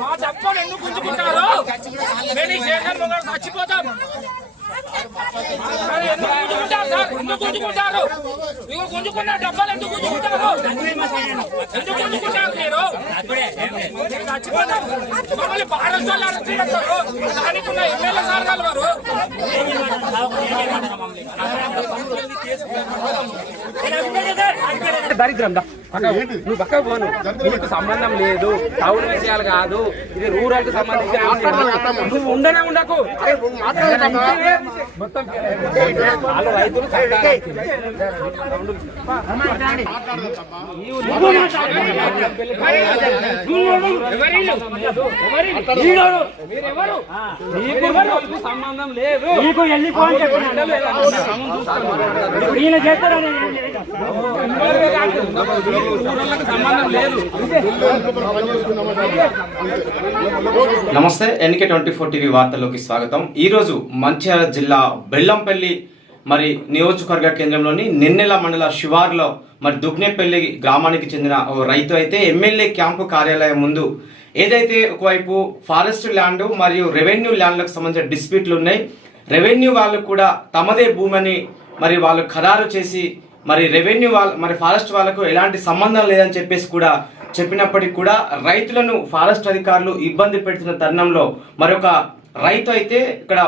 మా డబ్బులు ఎందుకు గుంజుకుంటారు మేము ఈ శేఖర్ మొగలు చచ్చిపోతాం ఎందుకు గుంజుకుంటారు సార్ గుంజుకున్న డబ్బాలు ఎందుకు గుంజుకుంటారు ఎందుకు గుంజుకుంటారు మీరు మమ్మల్ని భారత్ వాళ్ళు అరెస్ట్ చేస్తారు దానికి ఉన్న ఎమ్మెల్యే సార్ కలవారు దరిద్రం దా నువ్వు పక్కకు పోను నీకు సంబంధం లేదు టౌన్ విషయాలు కాదు ఇది రూరల్కి సంబంధించిన. నువ్వు ఉండనే ఉండకు మొత్తం వాళ్ళ రైతులు సంబంధం లేదు నీకు చెప్పిన ఈయన చేస్తారని నమస్తే ఎన్కే ట్వంటీ ఫోర్ టీవీ వార్తల్లోకి స్వాగతం. ఈరోజు మంచిర్యాల జిల్లా బెల్లంపల్లి మరి నియోజకవర్గ కేంద్రంలోని నిన్నెల మండల శివార్లో మరి దుగ్నేపల్లి గ్రామానికి చెందిన ఓ రైతు అయితే ఎమ్మెల్యే క్యాంపు కార్యాలయం ముందు ఏదైతే ఒకవైపు ఫారెస్ట్ ల్యాండ్ మరియు రెవెన్యూ ల్యాండ్లకు సంబంధించిన డిస్ప్యూట్లు ఉన్నాయి రెవెన్యూ వాళ్ళు కూడా తమదే భూమిని మరి వాళ్ళు ఖరారు చేసి మరి రెవెన్యూ వాళ్ళ మరి ఫారెస్ట్ వాళ్ళకు ఎలాంటి సంబంధం లేదని చెప్పేసి కూడా చెప్పినప్పటికీ కూడా రైతులను ఫారెస్ట్ అధికారులు ఇబ్బంది పెడుతున్న తరుణంలో మరొక రైతు అయితే ఇక్కడ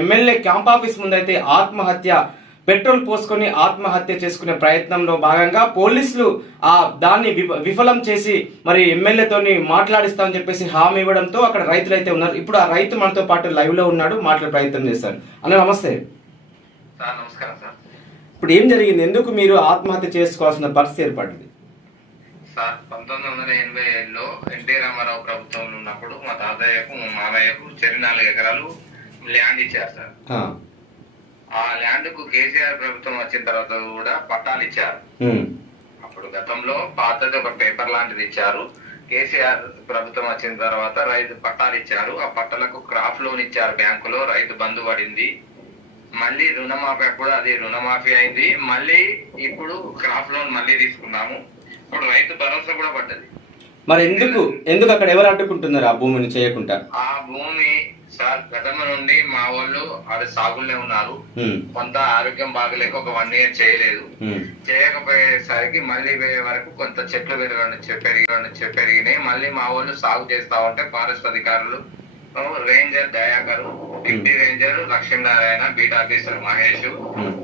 ఎమ్మెల్యే క్యాంప్ ఆఫీస్ ముందైతే ఆత్మహత్య పెట్రోల్ పోసుకొని ఆత్మహత్య చేసుకునే ప్రయత్నంలో భాగంగా పోలీసులు ఆ దాన్ని విఫలం చేసి మరి ఎమ్మెల్యేతోని మాట్లాడిస్తామని చెప్పేసి హామీ ఇవ్వడంతో అక్కడ రైతులు అయితే ఉన్నారు. ఇప్పుడు ఆ రైతు మనతో పాటు లైవ్లో ఉన్నాడు మాట్లాడే ప్రయత్నం చేశారు అన్న నమస్తే. సార్ నమస్కారం సార్. ఇప్పుడు ఏం జరిగింది? ఎందుకు మీరు ఆత్మహత్య చేసుకోవాల్సిన పరిస్థితి ఏర్పడింది? సార్ పంతొమ్మిది వందల ఎనభై ఏడులో ఎన్టీ రామారావు ప్రభుత్వంలో ఉన్నప్పుడు మా తాతయ్యకు మా మామయ్యకు చెరి నాలుగు ఎకరాలు ల్యాండ్ ఇచ్చారు సార్. ఆ, ల్యాండ్కు కేసీఆర్ ప్రభుత్వం వచ్చిన తర్వాత కూడా పట్టాలు ఇచ్చారు. అప్పుడు గతంలో పాతది ఒక పేపర్ లాంటిది ఇచ్చారు. కేసీఆర్ ప్రభుత్వం వచ్చిన తర్వాత రైతు పట్టాలు ఇచ్చారు. ఆ పట్టాలకు క్రాప్ లోన్ ఇచ్చారు బ్యాంకులో. రైతు బంధు పడింది. మళ్ళీ రుణమాఫీ కూడా అది రుణమాఫీ అయింది. మళ్ళీ ఇప్పుడు క్రాప్ లోన్ మళ్ళీ తీసుకున్నాము. ఇప్పుడు రైతు భరోసా కూడా పడ్డది. మరి ఎందుకు? ఎందుకు అక్కడ ఎవరు అడ్డుకుంటున్నారు ఆ భూమిని చేయకుండా? ఆ భూమి సార్ గతం నుండి మా వాళ్ళు అది సాగులే ఉన్నారు. కొంత ఆరోగ్యం బాగలేక ఒక వన్ ఇయర్ చేయలేదు. చేయకపోయేసరికి మళ్ళీ పోయే వరకు కొంత చెట్లు పెరగడం పెరిగడం పెరిగినాయి. మళ్ళీ మా వాళ్ళు సాగు చేస్తా ఉంటే ఫారెస్ట్ అధికారులు ranger Dayakar deputy ranger Lakshminarayana beat officer Mahesh. ఉమ్.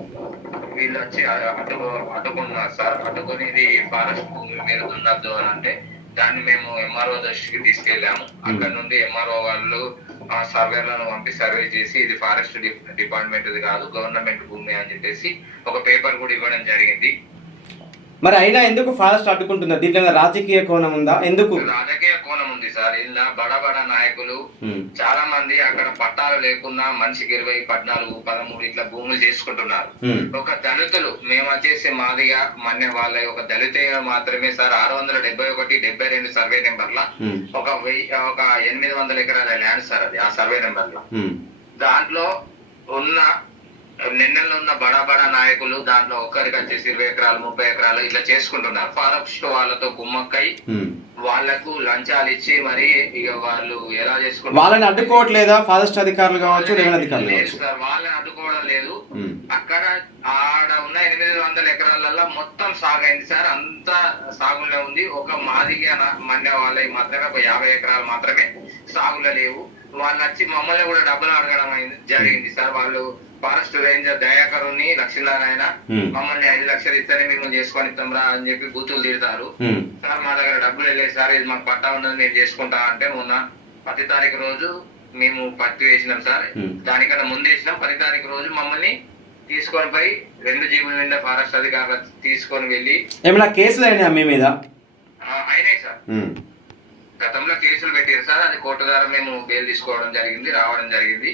వీళ్ళు వచ్చి అడ్డు అడ్డుకున్నారు సార్. అడ్డుకొని ఇది ఫారెస్ట్ భూమి మీద ఉండద్దు అని అంటే దాన్ని మేము ఎంఆర్ఓ దృష్టికి తీసుకెళ్ళాము. అక్కడ నుండి ఎంఆర్ఓ వాళ్ళు ఆ సర్వేలను పంపి సర్వే చేసి ఇది ఫారెస్ట్ డిపార్ట్మెంట్ ఇది కాదు గవర్నమెంట్ భూమి అని చెప్పేసి ఒక పేపర్ కూడా ఇవ్వడం జరిగింది. మరి అయినా ఎందుకు ఫారెస్ట్ అడ్డుకుంటున్నారు దీంట్లో రాజకీయ కోణం ఉందా? ఎందుకు? రాజకీయ కోణం ఉంది సార్. ఇలా బడ బడ నాయకులు ఉమ్, చాలా మంది అక్కడ పట్టాలు లేకున్నా మనిషికి ఇరవై పద్నాలుగు పదమూడు ఇట్లా భూములు చేసుకుంటున్నారు. ఉమ్, ఒక దళితులు మేము వచ్చేసి మాదిగా మన్య వాళ్ళ ఒక దళిత మాత్రమే సార్ ఆరు వందల డెబ్బై ఒకటి డెబ్బై రెండు సర్వే నెంబర్ల ఉమ్, ఒక వెయ్యి ఒక ఎనిమిది వందల ఎకరాల ల్యాండ్ సార్ అది ఆ సర్వే నెంబర్ల. దాంట్లో ఉన్న నిన్నెల్లో ఉన్న బడా బడా నాయకులు దాంట్లో ఒక్కరికి వచ్చేసి ఇరవై ఎకరాలు ముప్పై ఎకరాలు ఇట్లా చేసుకుంటున్నారు. ఫారెస్ట్ వాళ్ళతో కుమ్మక్కై ఉమ్. వాళ్ళకు లంచాలు ఇచ్చి మరి ఇక వాళ్ళు ఎలా చేసుకుంటారు? వాళ్ళని అడ్డుకోవట్లేదా? ఫారెస్ట్ అధికారులు కావచ్చు రెవెన్యూ అధికారులు లేదు సార్ వాళ్ళని అడ్డుకోవడం లేదు. అక్కడ ఆడ ఉన్న ఎనిమిది వందల ఎకరాలలో మొత్తం సాగైంది సార్. అంతా సాగులో ఉంది. ఒక మాదిగా మన్య వాళ్ళకి మాత్రమే ఒక యాభై ఎకరాలు మాత్రమే సాగులో లేవు. వాళ్ళు వచ్చి మమ్మల్ని కూడా డబ్బులు అడగడం అయింది జరిగింది సార్. వాళ్ళు ఫారెస్ట్ రేంజర్ దయాకరుని లక్ష్మీనారాయణ మమ్మల్ని ఐదు లక్షలు ఇస్తేనే మేము చేసుకొని ఇస్తాం రా అని చెప్పి బూతులు తిడతారు. సార్ మా దగ్గర డబ్బులు వెళ్ళేది సార్ ఇది మాకు పట్టా ఉన్నది నేను చేసుకుంటా అంటే మొన్న పది తారీఖు రోజు మేము పత్తి వేసినాం సార్. దానికన్నా ముందు వేసినాం పది తారీఖు రోజు మమ్మల్ని తీసుకొని పోయి రెండు జీబుల నిండా ఫారెస్ట్ అధికారులు తీసుకొని వెళ్ళి ఏమైనా కేసులు అయినాయా మీ మీద? అయినాయి సార్. గతంలో కేసులు పెట్టారు సార్ అది కోర్టు ద్వారా మేము బెయిల్ తీసుకోవడం జరిగింది రావడం జరిగింది.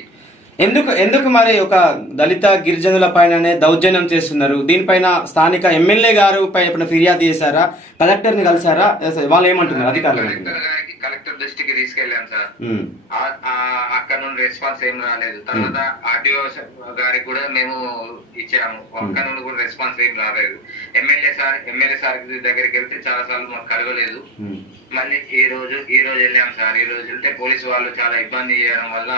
ఎందుకు ఎందుకు మరి ఒక దళిత గిరిజనుల పైననే దౌర్జన్యం చేస్తున్నారు? దీనిపైన స్థానిక ఎమ్మెల్యే గారు ఎప్పుడైనా ఫిర్యాదు చేశారా? కలెక్టర్ని కలిసారా వాళ్ళు ఏమంటున్నారు? అధికారులు కలెక్టర్ ఏమంటున్నారు గారికి కలెక్టర్ దృష్టికి తీసుకెళ్ళాం సార్. అక్కడ నుండి రెస్పాన్స్ ఏం రాలేదు. తర్వాత ఆర్టీఓ గారికి కూడా మేము ఇచ్చాము. అక్కడ నుండి కూడా రెస్పాన్స్ ఏం రాలేదు. ఎమ్మెల్యే సార్ ఎమ్మెల్యే సార్ దగ్గరికి వెళ్తే చాలా సార్లు మాకు కలగలేదు. మళ్ళీ ఈ రోజు ఈ రోజు వెళ్ళాం సార్. ఈ రోజు వెళ్తే పోలీసు వాళ్ళు చాలా ఇబ్బంది చేయడం వల్ల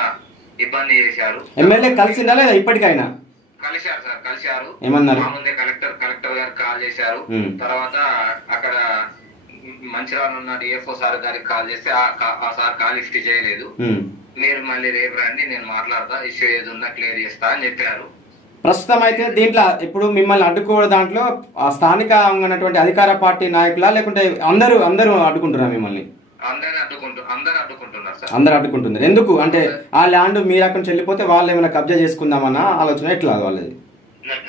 ఇబ్బంది చేశారు. ఎమ్మెల్యే కలిసిందా లేదా ఇప్పటికైనా? కలిశారు సార్ కలిశారు. ఏమన్నారు? ముందే కలెక్టర్ కలెక్టర్ గారు కాల్ చేశారు. తర్వాత అక్కడ మంచిర్యాల ఉన్న డిఎఫ్ఓ సార్ గారికి కాల్ చేస్తే ఆ సార్ కాల్ లిఫ్ట్ చేయలేదు. మీరు మళ్ళీ రేపు రండి నేను మాట్లాడతా ఇష్యూ ఏది ఉన్నా క్లియర్ చేస్తా అని చెప్పారు. ప్రస్తుతం అయితే దీంట్లో ఇప్పుడు మిమ్మల్ని అడ్డుకోవడం దాంట్లో ఆ స్థానిక ఉన్నటువంటి అధికార పార్టీ నాయకులా లేకుంటే అందరూ అందరూ అడ్డుకుంటున్నారు మిమ్మల్ని? అందరు అడ్డుకుంటున్నారు సార్. అందరు అడ్డుకుంటున్నారు. ఎందుకు? అంటే ఆ ల్యాండ్ మీరు అక్కడ నుంచి వెళ్ళిపోతే వాళ్ళు ఏమైనా కబ్జా చేసుకుందామన్న ఆలోచన ఎట్లా వాళ్ళది?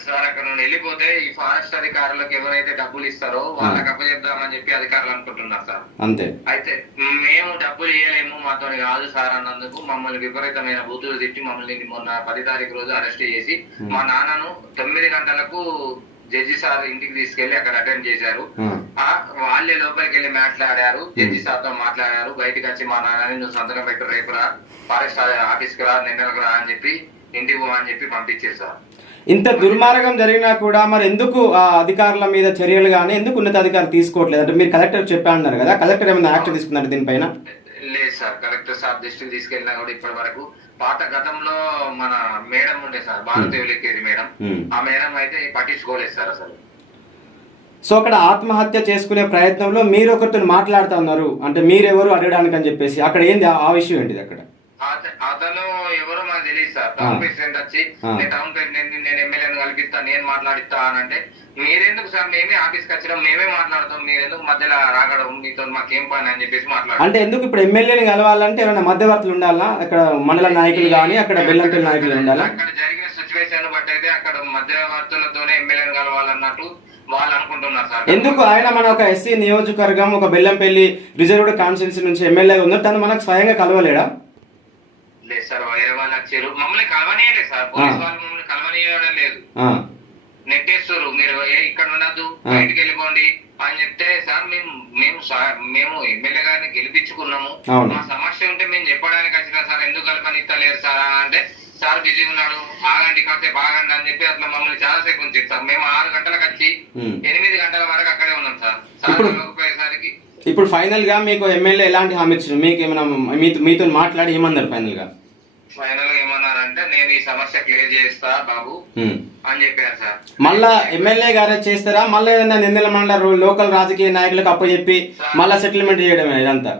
సార్ అక్కడ నుండి వెళ్ళిపోతే ఈ ఫారెస్ట్ అధికారులకు ఎవరైతే డబ్బులు ఇస్తారో వాళ్ళకి అప్పచెప్దామని చెప్పి అధికారులు అనుకుంటున్నారు సార్. అంతే. అయితే మేము డబ్బులు ఇవ్వలేము మాతో కాదు సార్ అన్నందుకు. మమ్మల్ని విపరీతమైన బూతులు తిట్టి మమ్మల్ని మొన్న పది తారీఖు రోజు అరెస్ట్ చేసి మా నాన్నను తొమ్మిది గంటలకు జడ్జి సార్ ఇంటికి తీసుకెళ్ళి అక్కడ అటెండ్ చేశారు. వాళ్ళే లోపలికి వెళ్ళి మాట్లాడారు. జడ్జి సార్తో మాట్లాడారు. బయటికి వచ్చి మా నాన్నని నువ్వు సంతకం పెట్టు రేపు రా. ఫారెస్ట్ ఆఫీస్కి రా నిన్నకు రా అని చెప్పి ఇంటికి పో అని చెప్పి పంపించారు సార్. ఇంత దుర్మార్గం జరిగినా కూడా మరి ఎందుకు ఆ అధికారుల మీద చర్యలు కానీ ఎందుకు ఉన్నతాధికారులు తీసుకోవట్లేదు? అంటే మీరు కలెక్టర్ చెప్పా అన్నారు కదా కలెక్టర్ ఏమైనా యాక్షన్ తీసుకున్నారు దీనిపైన? సార్ కలెక్టర్ సార్ దృష్టికి తీసుకెళ్ళినా కూడా ఇప్పటి వరకు పాత గతంలో మన మేడం ఉండే సార్ భారతీయులకేది మేడం ఉమ్. ఆ మేడం అయితే పట్టించుకోలేదు సార్ అసలు. సో అక్కడ ఆత్మహత్య చేసుకునే ప్రయత్నంలో మీరు ఒకరితో మాట్లాడుతూ ఉన్నారు అంటే మీరెవరు అడగడానికి అని చెప్పేసి అక్కడ ఏంది ఆ- విషయం ఏంటిది అక్కడ? అతను ఎవరో మాకు తెలియదు సార్. టౌన్ ప్రెసిడెంట్ వచ్చి. నేను టౌన్ ప్రెసిడెంట్ నేను ఎమ్మెల్యేని కల్పిస్తా నేను మాట్లాడిస్తా అని అంటే మీరెందుకు సార్ మేమే ఆఫీస్కి వచ్చినాం మేమే మాట్లాడతాం మీరెందుకు మధ్యలో రాగడం మీతో మాకేం పని అని చెప్పేసి మాట్లాడారు. అంటే ఎందుకు ఇప్పుడు ఎమ్మెల్యేని కలవాలంటే ఏమైనా మధ్యవర్తులు ఉండాలా? అక్కడ మండల నాయకులు కానీ అక్కడ బెల్లంపల్లి నాయకులు ఉండాలా? అక్కడ జరిగిన సిచ్యువేషన్ బట్టి అయితే అక్కడ మధ్యవర్తులతోనే ఎమ్మెల్యేని కలవాలన్నట్టు వాళ్ళు అనుకుంటున్నారు సార్. ఎందుకు ఆయన మన ఒక ఎస్సీ నియోజకవర్గం ఒక బెల్లంపల్లి రిజర్వ్డ్ కాన్స్టిట్యూన్సీ నుంచి ఎమ్మెల్యే ఉన్నారు తను మనకు స్వయంగా కలవలేడా? లేదు సార్ వేరే వాళ్ళు వచ్చారు మమ్మల్ని కలవనీయలేదు సార్. పోలీస్ వాళ్ళు మమ్మల్ని కలవనీయడం లేదు. నెట్టేస్తారు మీరు ఇక్కడ ఉండద్దు. బయటికి వెళ్ళిపోండి అని చెప్తే సార్ మేము మేము మేము ఎమ్మెల్యే గారిని గెలిపించుకున్నాము. మా సమస్య ఉంటే మేము చెప్పడానికి వచ్చిన సార్ ఎందుకు కలపనిస్తలేరు సార్ అంటే సార్ బిజీ ఉన్నాడు ఆగండి కాసేపు ఆగండి అని చెప్పి అట్లా మమ్మల్ని చాలా సేపు ఉంచారు సార్. మేము ఆరు గంటలకు వచ్చి. ఎనిమిది గంటల వరకు అక్కడే ఉన్నాం సార్. సార్ ఇప్పుడు- కలవకపోయేసరికి ఇప్పుడు ఫైనల్గా మీకు ఎమ్మెల్యే ఎలాంటి హామీ ఇచ్చారు? మీకు ఏమైనా మీతో మీతో మాట్లాడి ఏమన్నారు ఫైనల్గా ఫైనల్గా ఏమన్నారంటే నేను ఈ సమస్య క్లియర్ చేస్తా బాబు. అని చెప్పారు సార్. మళ్ళా ఎమ్మెల్యే గారే చేస్తారా? మళ్ళీ ఏదైనా నిందల మండల లోకల్ రాజకీయ నాయకులకు అప్పచెప్పి మళ్ళా సెటిల్మెంట్ చేయడమే ఇదంతా?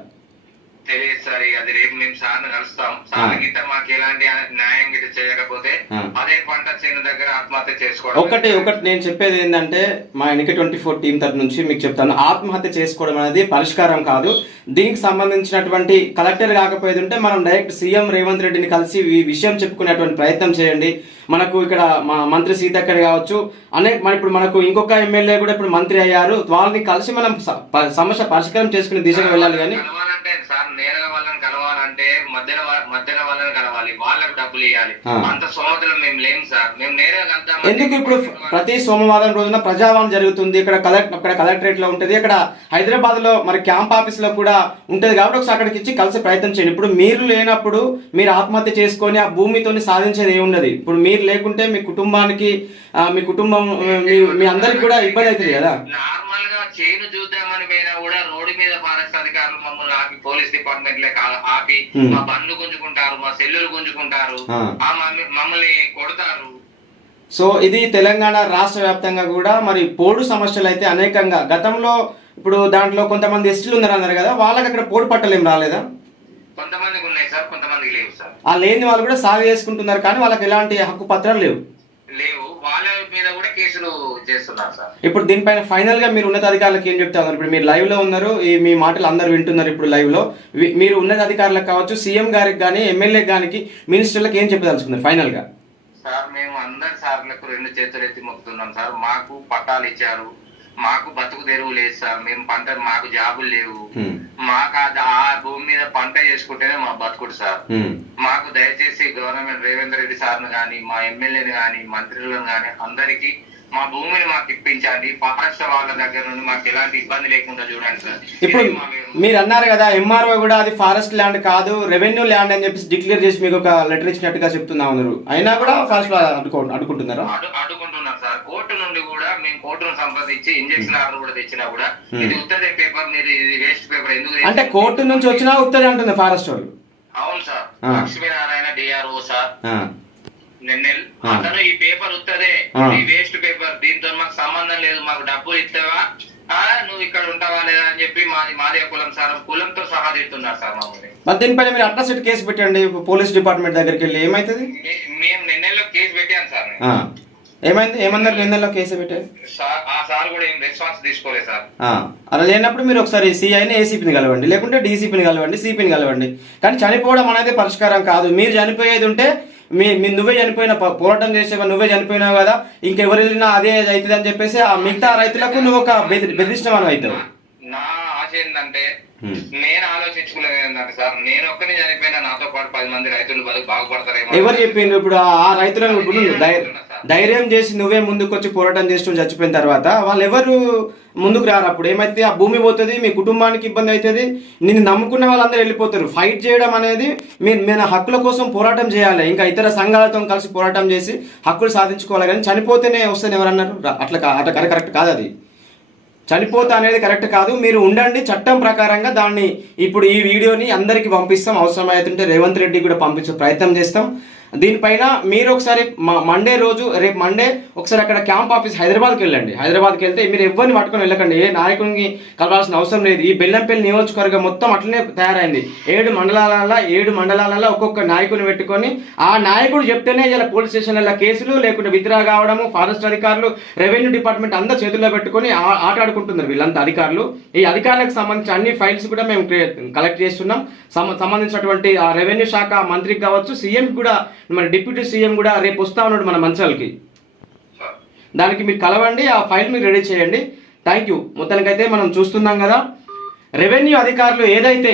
తెలియదు సార్ అది రేపు మేము సార్ని కలుస్తాం. సార్ గిట్ట మాకు ఎలాంటి న్యాయం గిట్ట చేయకపోతే. అదే పంట చేను దగ్గర ఆత్మహత్య చేసుకోవడం. ఒకటి ఒకటి నేను చెప్పేది ఏంటంటే మా ఎన్నిక ట్వంటీ ఫోర్ టీం తరపు నుంచి మీకు చెప్తాను. ఆత్మహత్య చేసుకోవడం అనేది పరిష్కారం కాదు. దీనికి సంబంధించినటువంటి కలెక్టర్ కాకపోయేది ఉంటే మనం డైరెక్ట్ సీఎం రేవంత్ రెడ్డిని కలిసి ఈ విషయం చెప్పుకునేటువంటి ప్రయత్నం చేయండి. మనకు ఇక్కడ మా మంత్రి సీతక్కడి కావచ్చు అనే మన ఇప్పుడు మనకు ఇంకొక ఎమ్మెల్యే కూడా ఇప్పుడు మంత్రి అయ్యారు. వాళ్ళని కలిసి మనం సమస్య పరిష్కారం చేసుకునే దిశగా వెళ్ళాలి కానీ కలవాలంటే సార్ నేరుగా వాళ్ళని కలవాలంటే మధ్యలో వాళ్ళని కలవాలి వాళ్ళకి డబ్బులు ఇవ్వాలి. అంత సోమతలు మేము లేము సార్. మేము ఎందుకు ఇప్పుడు ప్రతి సోమవారం రోజున ప్రజావాణి జరుగుతుంది ఇక్కడ కలెక్ట్ అక్కడ కలెక్టరేట్లో ఉంటుంది ఇక్కడ హైదరాబాద్లో మరి క్యాంప్ ఆఫీస్లో కూడా ఉంటది కాబట్టి ఒకసారి అక్కడికి ఇచ్చి కలిసి ప్రయత్నం చేయండి. ఇప్పుడు మీరు లేనప్పుడు మీరు ఆత్మహత్య చేసుకొని ఆ భూమితోని సాధించేది ఏమున్నది ఇప్పుడు మీరు లేకుంటే మీ కుటుంబానికి మీ కుటుంబం మీ అందరికి కూడా ఇబ్బంది అవుతుంది కదా. నార్మల్గా చేను చూద్దామని పోయినా కూడా రోడ్డు మీద ఫారెస్ట్ అధికారులు ఆపి పోలీస్ డిపార్ట్మెంట్ లెక్క ఆపి. మా బండ్లు గుంజుకుంటారు మా సెల్లులు గుంజుకుంటారు మమ్మల్ని కొడతారు. సో ఇది తెలంగాణ రాష్ట్ర వ్యాప్తంగా కూడా మరి పోడు సమస్యలు అయితే అనేకంగా. గతంలో ఇప్పుడు దాంట్లో కొంతమంది ఎస్టీలు ఉన్నారు అన్నారు కదా వాళ్ళకి అక్కడ పోడు పట్టలు రాలేదా? కొంతమందికి ఉన్నాయి సార్ కొంతమందికి లేవు సార్. ఆ లేని వాళ్ళు కూడా సాగు చేసుకుంటున్నారు కానీ వాళ్ళకి ఎలాంటి హక్కు పత్రాలు లేవు. లేవు. వాళ్ళ మీద కూడా కేసులు చేస్తున్నారు సార్. ఇప్పుడు దీనిపైన ఫైనల్గా మీరు ఉన్నతాధికారులకు ఏం చెప్తా ఉన్నారు ఇప్పుడు మీరు లైవ్లో ఉన్నారు ఈ మీ మాటలు అందరు వింటున్నారు ఇప్పుడు లైవ్లో మీరు ఉన్నతాధికారులకు కావచ్చు సీఎం గారికి కానీ ఎమ్మెల్యే గారికి మినిస్టర్లకు ఏం చెప్పదలుచుకున్నారు ఫైనల్గా సార్ మేము అందరి సార్లకు రెండు చేతులు ఎత్తి మొక్కుతున్నాం సార్. మాకు పట్టాలు ఇచ్చారు. మాకు బతుకు తెరువు లేదు సార్. మేము పంట మాకు జాబులు లేవు. మాకు ఆ భూమి మీద పంట చేసుకుంటేనే మా బతుకుడు సార్. మాకు దయచేసి గవర్నమెంట్ రేవంత్ రెడ్డి సార్ను కానీ మా ఎమ్మెల్యేని కానీ మంత్రులను కానీ అందరికీ మా భూమిని మాకు ఇప్పించండి. ఫారెస్ట్ వాళ్ళ దగ్గర నుండి మాకు ఎలాంటి ఇబ్బంది లేకుండా చూడండి సార్. ఇప్పుడు మీరు అన్నారు కదా ఎంఆర్ఓ కూడా అది ఫారెస్ట్ ల్యాండ్ కాదు రెవెన్యూ ల్యాండ్ అని చెప్పేసి డిక్లేర్ చేసి మీకు ఒక లెటర్ ఇచ్చినట్టుగా చెప్తున్నా ఉన్నారు. అయినా కూడా ఫారెస్ట్ అడ్డుకో అడ్డుకుంటున్నారా అడు అడుగుంటున్నాం సార్ కోర్టు నుండి కూడా మేము కోర్టును సంప్రదించి ఇంజక్షన్ ఆర్డర్ కూడా తెచ్చినా కూడా ఇది ఉత్తదే పేపర్ మీరు ఇది వేస్ట్ పేపర్ ఎందుకు అంటే? కోర్టు నుంచి వచ్చినా ఉత్తది అంటుంది ఫారెస్ట్ వాళ్ళు. అవును సార్. Lakshminarayana DRO sir. నిన్నెల్. అతను ఈ పేపర్ ఉత్తదే. ఈ వేస్ట్ పేపర్. దీంతో మాకు సంబంధం లేదు. మాకు డబ్బులు ఇస్తావా? ఆ, నువ్వు ఇక్కడ ఉంటావా లేదా అని చెప్పి మాది మాదే కులం సార్. కులంతో సహా తిడుతున్నారు సార్ మమ్మల్ని మరి దీనిపైన మీరు అట్రాసిటీ కేసు పెట్టండి. పోలీస్ డిపార్ట్మెంట్ దగ్గరికి వెళ్ళి ఏమవుతుంది మే- మేము నిన్నెల్లో కేసు పెట్టాను సార్. ఏమైంది? ఏమన్నారు నిన్నలో కేసు పెట్టారు? సార్ ఆ సార్ కూడా ఏం రెస్పాన్స్ తీసుకోలేదు సార్. అలా లేనప్పుడు మీరు ఒకసారి సిఐని ఏసీపీని కలవండి. లేకుంటే డీసీపీని కలవండి సిపిని కలవండి. కానీ చనిపోవడం అనేది పరిష్కారం కాదు. మీరు చనిపోయేది ఉంటే మీ మీ నువ్వే చనిపోయిన పోరాటం చేసేవా? నువ్వే చనిపోయినావు కదా. ఇంకెవరు వెళ్ళినా అదే అవుతుంది అని చెప్పేసి ఆ మిగతా రైతులకు నువ్వు ఒక బెదిరి బెదిరించిన మనం అవుతావు. నా ఆశ ఏంటంటే. నేను ఆలోచించుకునేది ఏంటంటే సార్ నేను ఒక్కని చనిపోయినా నాతో పాటు పది మంది రైతులు బతుకు బాగుపడతారేమో ఎవరు చెప్పిండ్రు ఇప్పుడు ఆ రైతులను ధైర్యం చేసి నువ్వే ముందుకు వచ్చి పోరాటం చేస్తూ చచ్చిపోయిన తర్వాత వాళ్ళు ఎవరు ముందుకు రారు అప్పుడు? ఏమైతే ఆ భూమి పోతుంది మీ కుటుంబానికి ఇబ్బంది అవుతుంది నిన్ను నమ్ముకున్న వాళ్ళందరూ వెళ్ళిపోతారు. ఫైట్ చేయడం అనేది మీరు మన హక్కుల కోసం పోరాటం చేయాలి. ఇంకా ఇతర సంఘాలతో కలిసి పోరాటం చేసి హక్కులు సాధించుకోవాలి కానీ చనిపోతేనే వస్తుంది ఎవరన్నారు? అట్లా అట్లా కరెక్ట్ కరెక్ట్ కాదు అది. చనిపోతా అనేది కరెక్ట్ కాదు. మీరు ఉండండి చట్టం ప్రకారంగా దాన్ని ఇప్పుడు ఈ వీడియోని అందరికీ పంపిస్తాం. అవసరమైతుంటే రేవంత్ రెడ్డి కూడా పంపించే ప్రయత్నం చేస్తాం. దీనిపైన మీరు ఒకసారి మ- మండే రోజు రేపు మండే ఒకసారి అక్కడ క్యాంప్ ఆఫీస్ హైదరాబాద్కి వెళ్ళండి. హైదరాబాద్కి వెళ్తే మీరు ఎవరిని పట్టుకొని వెళ్ళకండి. ఏ నాయకుడిని కలవాల్సిన అవసరం లేదు. ఈ బెల్లంపల్లి నియోజకవర్గం మొత్తం అట్లనే తయారైంది. ఏడు మండలాలలో ఏడు మండలాలలో ఒక్కొక్క నాయకుని పెట్టుకొని ఆ నాయకుడు చెప్తేనే ఇలా పోలీస్ స్టేషన్ల కేసులు లేకుంటే విత్డ్రా కావడము ఫారెస్ట్ అధికారులు రెవెన్యూ డిపార్ట్మెంట్ అందరు చేతుల్లో పెట్టుకొని ఆటాడుకుంటున్నారు వీళ్ళంతా అధికారులు. ఈ అధికారులకు సంబంధించిన అన్ని ఫైల్స్ కూడా మేము కలెక్ట్ చేస్తున్నాం. సంబంధించినటువంటి ఆ రెవెన్యూ శాఖ మంత్రికి కావచ్చు సీఎం కూడా మన డిప్యూటీ సీఎం కూడా రేపు వస్తా ఉన్నాడు మన మంచాలకి. దానికి మీరు కలవండి ఆ ఫైల్ మీరు రెడీ చేయండి. థ్యాంక్ యూ మొత్తానికైతే మనం చూస్తున్నాం కదా రెవెన్యూ అధికారులు ఏదైతే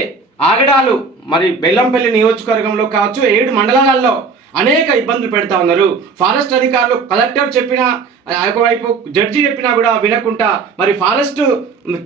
ఆగడాలు మరి బెల్లంపల్లి నియోజకవర్గంలో కావచ్చు ఏడు మండలాలలో అనేక ఇబ్బందులు పెడతా ఉన్నారు. ఫారెస్ట్ అధికారులు కలెక్టర్ చెప్పినా ఒకవైపు జడ్జి చెప్పినా కూడా వినకుండా మరి ఫారెస్ట్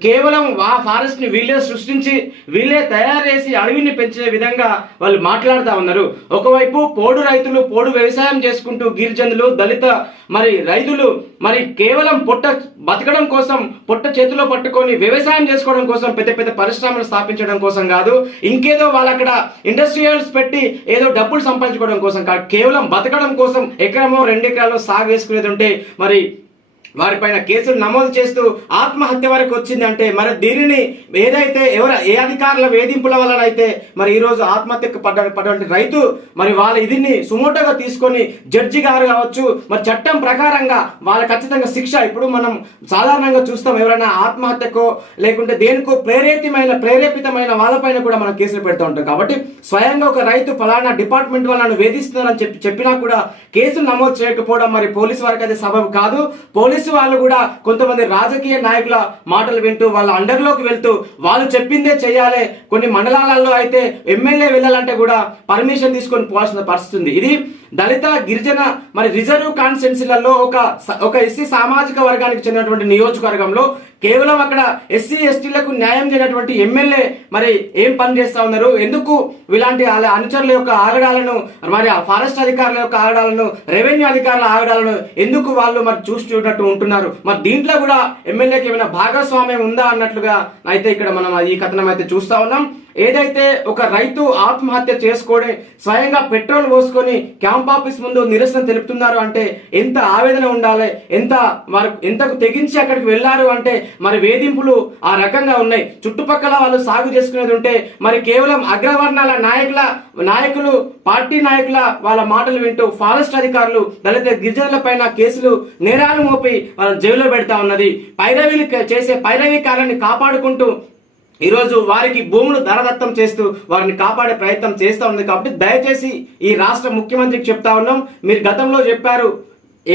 కేవలం ఆ ఫారెస్ట్ని వీళ్ళే సృష్టించి వీళ్ళే తయారు చేసి అడవిని పెంచే విధంగా వాళ్ళు మాట్లాడుతూ ఉన్నారు. ఒకవైపు పోడు రైతులు పోడు వ్యవసాయం చేసుకుంటూ గిరిజనులు దళిత మరి రైతులు మరి కేవలం పొట్ట బతకడం కోసం పొట్ట చేతిలో పట్టుకొని వ్యవసాయం చేసుకోవడం కోసం పెద్ద పెద్ద పరిశ్రమలు స్థాపించడం కోసం కాదు ఇంకేదో వాళ్ళు అక్కడ ఇండస్ట్రియల్స్ పెట్టి ఏదో డబ్బులు సంపాదించుకోవడం కోసం కాదు కేవలం బతకడం కోసం ఎకరమో రెండు ఎకరాలు సాగు వేసుకునేది ఉంటే మరి மாதிரி వారిపైన కేసులు నమోదు చేస్తూ ఆత్మహత్య వరకు వచ్చిందంటే మరి దీనిని ఏదైతే ఎవరు ఏ అధికారుల వేధింపుల వలన అయితే మరి ఈరోజు ఆత్మహత్యకు పడ్డ పడ్డ రైతు మరి వాళ్ళ ఇదిని సుమోటోగా తీసుకొని జడ్జి గారు కావచ్చు మరి చట్టం ప్రకారంగా వాళ్ళ ఖచ్చితంగా శిక్ష ఇప్పుడు మనం సాధారణంగా చూస్తాం ఎవరైనా ఆత్మహత్యకో లేకుంటే దేనికో ప్రేరేపితమైన ప్రేరేపితమైన వాళ్ళపైన కూడా మనం కేసులు పెడుతూ ఉంటాం. కాబట్టి స్వయంగా ఒక రైతు ఫలానా డిపార్ట్మెంట్ వాళ్ళని వేధిస్తున్నారని చెప్పి చెప్పినా కూడా కేసులు నమోదు చేయకపోవడం మరి పోలీసు వారికి అది సబబు కాదు. పోలీసు వాళ్ళు కూడా కొంతమంది రాజకీయ నాయకుల మాటలు వింటూ వాళ్ళ అండర్లోకి వెళ్తూ వాళ్ళు చెప్పిందే చేయాలి. కొన్ని మండలాలలో అయితే ఎమ్మెల్యే వెళ్ళాలంటే కూడా పర్మిషన్ తీసుకొని పోవాల్సిన పరిస్థితి ఉంది. ఇది దళిత గిరిజన మరి రిజర్వ్ కాన్స్టెన్సీలలో ఒక స- ఒక ఎస్సీ సామాజిక వర్గానికి చెందినటువంటి నియోజకవర్గంలో కేవలం అక్కడ ఎస్సీ ఎస్టీలకు న్యాయం చేయనటువంటి ఎమ్మెల్యే మరి ఏం పని చేస్తా ఉన్నారు? ఎందుకు ఇలాంటి వాళ్ళ అనుచరుల యొక్క ఆగడాలను మరి ఆ ఫారెస్ట్ అధికారుల యొక్క ఆగడాలను రెవెన్యూ అధికారుల ఆగడాలను ఎందుకు వాళ్ళు మరి చూసి చూడట్టు ఉంటున్నారు? మరి దీంట్లో కూడా ఎమ్మెల్యేకి ఏమైనా భాగస్వామ్యం ఉందా అన్నట్లుగా అయితే ఇక్కడ మనం ఈ కథనం అయితే చూస్తా ఉన్నాం. ఏదైతే ఒక రైతు ఆత్మహత్య చేసుకోవడం స్వయంగా పెట్రోల్ పోసుకొని క్యాంప్ ఆఫీస్ ముందు నిరసన తెలుపుతున్నారు అంటే ఎంత ఆవేదన ఉండాలి ఎంత వారు ఎంతకు తెగించి అక్కడికి వెళ్ళారు అంటే మరి వేధింపులు ఆ రకంగా ఉన్నాయి. చుట్టుపక్కల వాళ్ళు సాగు చేసుకునేది ఉంటే మరి కేవలం అగ్రవర్ణాల నాయకుల నాయకులు పార్టీ నాయకుల వాళ్ళ మాటలు వింటూ ఫారెస్ట్ అధికారులు దళిత గిరిజనుల పైన కేసులు నేరాలు మోపి వాళ్ళని జైల్లో పెడతా ఉన్నది. పైరవీలు చేసే పైరవీ కాలాన్ని కాపాడుకుంటూ ఈరోజు వారికి భూములు ధరదత్తం చేస్తూ వారిని కాపాడే ప్రయత్నం చేస్తూ ఉంది కాబట్టి దయచేసి ఈ రాష్ట్ర ముఖ్యమంత్రికి చెప్తా ఉన్నాం. మీరు గతంలో చెప్పారు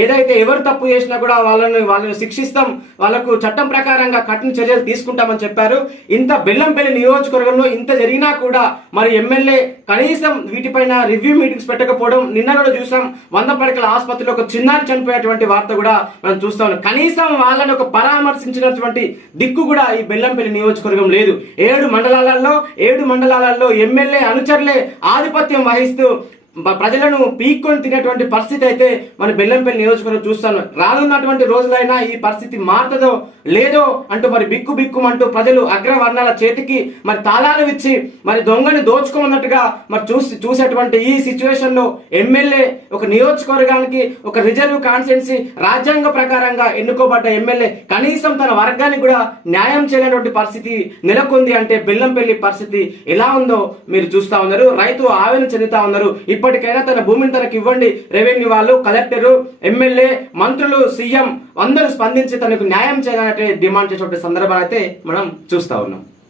ఏదైతే ఎవరు తప్పు చేసినా కూడా వాళ్ళని వాళ్ళని శిక్షిస్తాం వాళ్ళకు చట్టం ప్రకారంగా కఠిన చర్యలు తీసుకుంటామని చెప్పారు. ఇంత బెల్లంపల్లి నియోజకవర్గంలో ఇంత జరిగినా కూడా మరి ఎమ్మెల్యే కనీసం వీటిపైన రివ్యూ మీటింగ్స్ పెట్టకపోవడం నిన్న కూడా చూసాం వంద పడకల ఆసుపత్రిలో ఒక చిన్నారి చనిపోయేటువంటి వార్త కూడా మనం చూస్తాం కనీసం వాళ్ళని ఒక పరామర్శించినటువంటి దిక్కు కూడా ఈ బెల్లంపల్లి నియోజకవర్గం లేదు. ఏడు మండలాలలో ఏడు మండలాలలో ఎమ్మెల్యే అనుచరులే ఆధిపత్యం వహిస్తూ ప్రజలను పీక్కొని తినేటువంటి పరిస్థితి అయితే మన బెల్లంపల్లి నియోజకవర్గం చూస్తాను. రానున్నటువంటి రోజులైనా ఈ పరిస్థితి మారుతుందో లేదో అంటూ మరి బిక్కు బిక్కుమంటూ ప్రజలు అగ్రవర్ణాల చేతికి మరి తాళాలు ఇచ్చి మరి దొంగని దోచుకోమన్నట్టుగా మరి చూసి చూసేటువంటి ఈ సిచ్యువేషన్లో ఎమ్మెల్యే ఒక నియోజకవర్గానికి ఒక రిజర్వ్ కాన్స్టిట్యున్సీ రాజ్యాంగ ప్రకారంగా ఎన్నుకోబడ్డ ఎమ్మెల్యే కనీసం తన వర్గానికి కూడా న్యాయం చేయలేనటువంటి పరిస్థితి నెలకొంది అంటే బెల్లంపల్లి పరిస్థితి ఎలా ఉందో మీరు చూస్తా ఉన్నారు. రైతు ఆవేదన చెందుతా ఉన్నారు. ఇప్పటికైనా తన భూమిని తనకు ఇవ్వండి. రెవెన్యూ వాళ్ళు కలెక్టరు ఎమ్మెల్యే మంత్రులు సీఎం అందరూ స్పందించి తనకు న్యాయం చేయాలంటే డిమాండ్ చేసేటువంటి సందర్భాలు అయితే మనం చూస్తా ఉన్నాం.